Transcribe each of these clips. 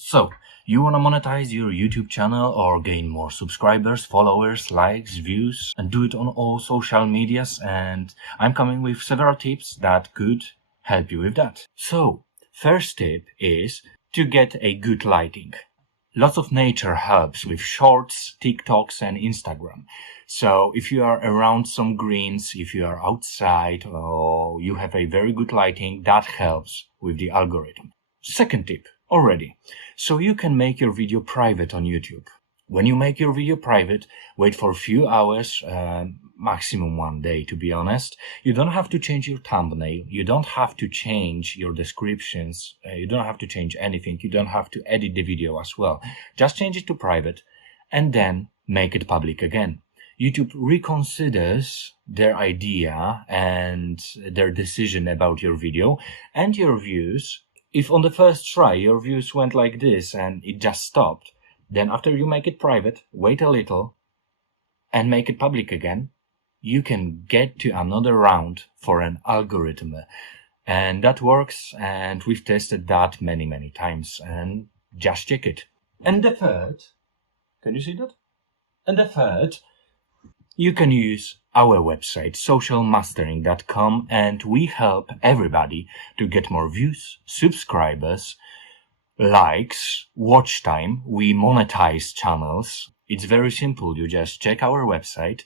So, you want to monetize your YouTube channel or gain more subscribers, followers, likes, views, and do it on all social medias, and I'm coming with several tips that could help you with that. So, first tip is to get a good lighting. Lots of nature helps with shorts, TikToks, and Instagram. So if you are around some greens, if you are outside, or you have a very good lighting, that helps with the algorithm. Second tip, already. So you can make your video private on YouTube. When you make your video private, wait for a few hours, maximum 1 day to be honest. You don't have to change your thumbnail, you don't have to change your descriptions, you don't have to change anything, you don't have to edit the video as well. Just change it to private and then make it public again. YouTube reconsiders their idea and their decision about your video and your views. If on the first try your views went like this and it just stopped, then after you make it private, wait a little and make it public again, you can get to another round for an algorithm. And that works, and we've tested that many times, and just check it. And the third, can you see that? And the third, you can use our website, socialmastering.com, and we help everybody to get more views, subscribers, likes, watch time. We monetize channels. It's very simple. You just check our website,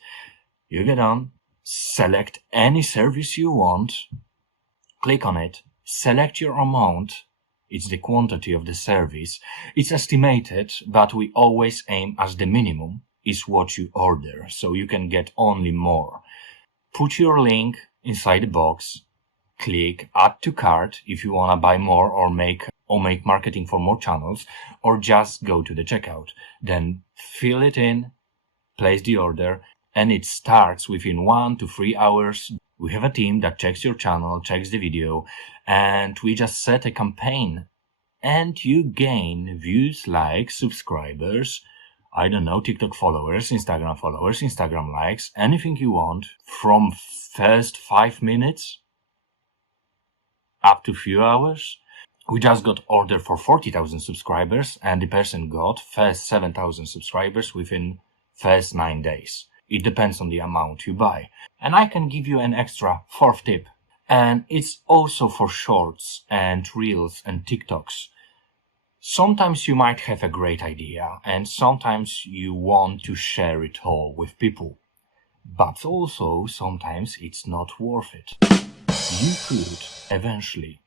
you get on, select any service you want, click on it, select your amount. It's the quantity of the service. It's estimated, but we always aim as the minimum is what you order, so you can get only more. Put your link inside the box, click add to cart if you want to buy more or make marketing for more channels, or just go to the checkout. Then fill it in, place the order, and it starts within 1 to 3 hours. We have a team that checks your channel, checks the video, and we just set a campaign. And you gain views, likes, subscribers, I don't know, TikTok followers, Instagram likes, anything you want from first 5 minutes up to few hours. We just got order for 40,000 subscribers and the person got first 7,000 subscribers within first 9 days. It depends on the amount you buy. And I can give you an extra fourth tip. And it's also for shorts and reels and TikToks. Sometimes you might have a great idea and sometimes you want to share it all with people. But also sometimes it's not worth it. You could eventually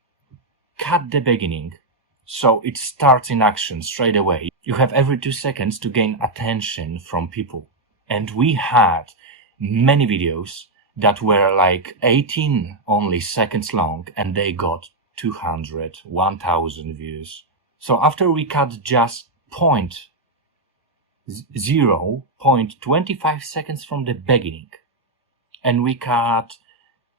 cut the beginning so it starts in action straight away. You have every 2 seconds to gain attention from people. And we had many videos that were like 18 only seconds long and they got 200, 1000 views. So after we cut just 0.25 seconds from the beginning and we cut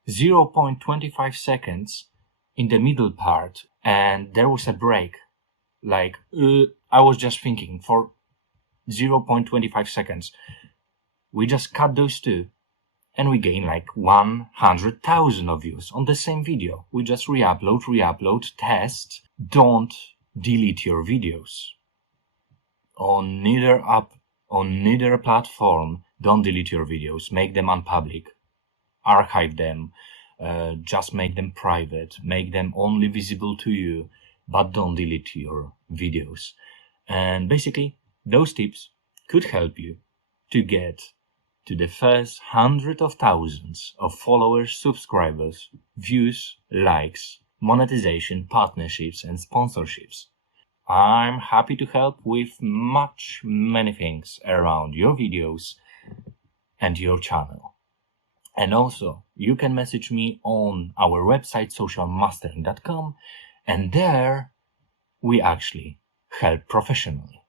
0.25 seconds in the middle part and there was a break, like I was just thinking for 0.25 seconds, we just cut those two and we gain like 100,000 of views on the same video. We just re-upload, test. Don't delete your videos on neither platform. Don't delete your videos, make them unpublic, archive them, just make them private, make them only visible to you, but don't delete your videos. And basically those tips could help you to get to the first 100 of thousands of followers, subscribers, views, likes, monetization, partnerships, and sponsorships. I'm happy to help with many things around your videos and your channel. And also, you can message me on our website, socialmastering.com, and there we actually help professionally.